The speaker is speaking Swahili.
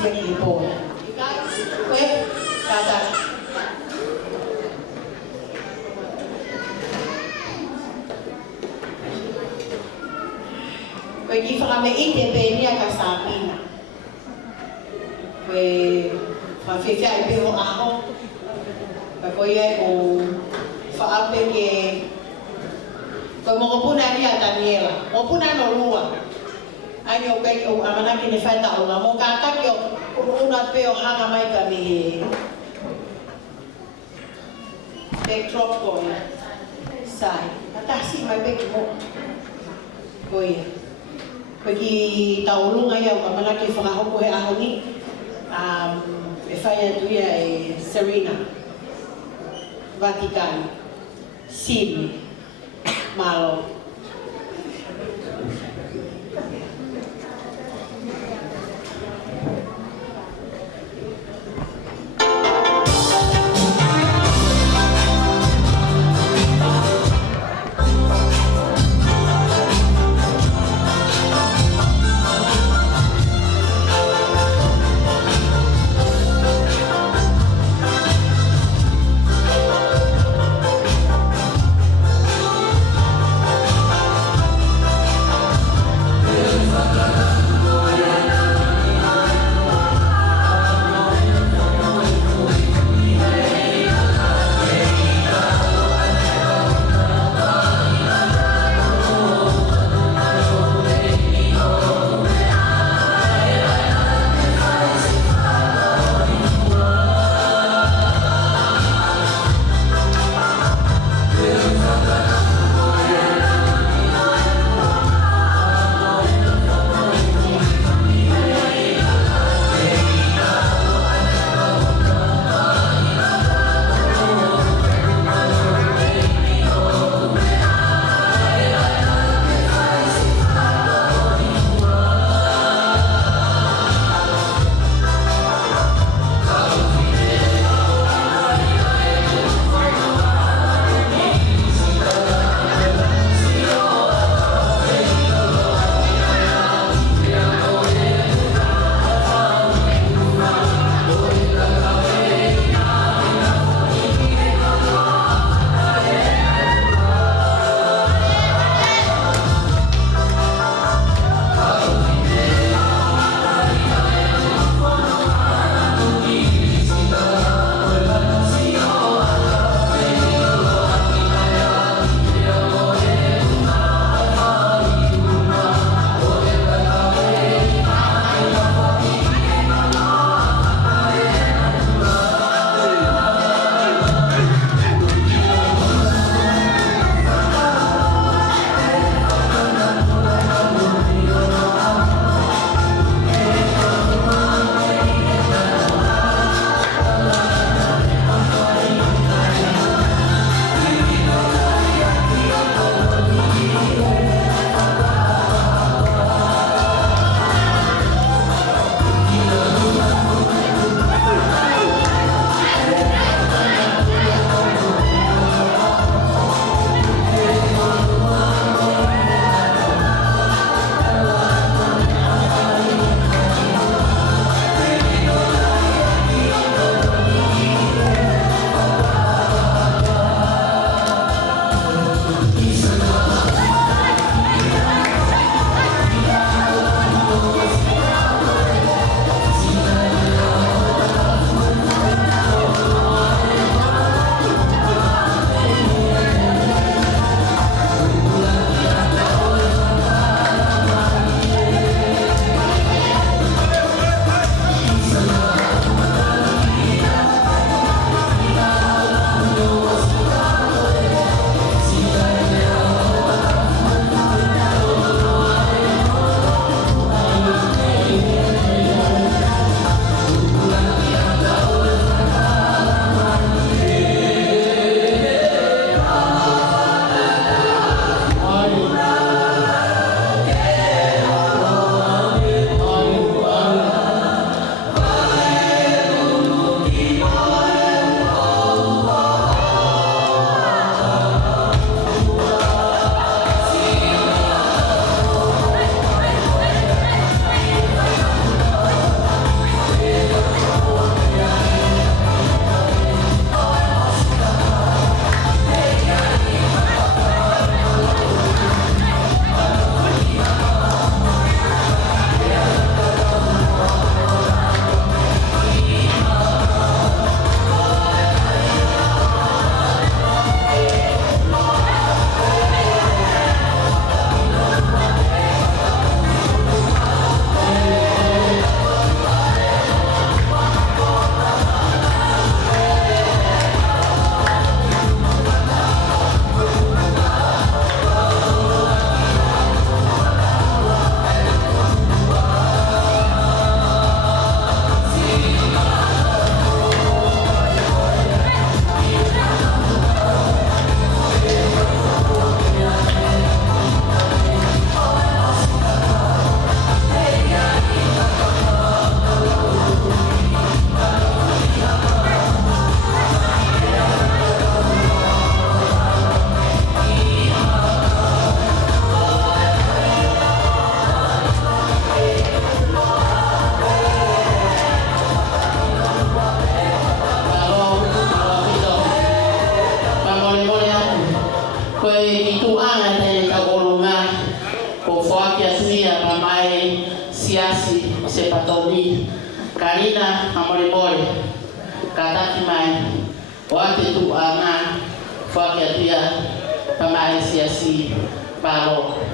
siya ipo. Wait, kata. Kaya di pa kami itepenya kasabi na. Kaya mafifia ibiro ako. Kaya ko faape ke kaya mo po na niya Daniela. Mo po na norua. Anyo kay o amana kinifata o mo kakakyo una peo hakamay kami. Backdrop ko ya. Sai. Atasi may back mo. Kuya. Pagi taulong ayaw kamalaki fakaho ko aho ni efaya tuya Serena Vatican Sydney Malo Sepatoni, Karina Amoribore, Kataki Mai, Wate tu Ana, Fakia Dia, Pamaisiasi, Palo.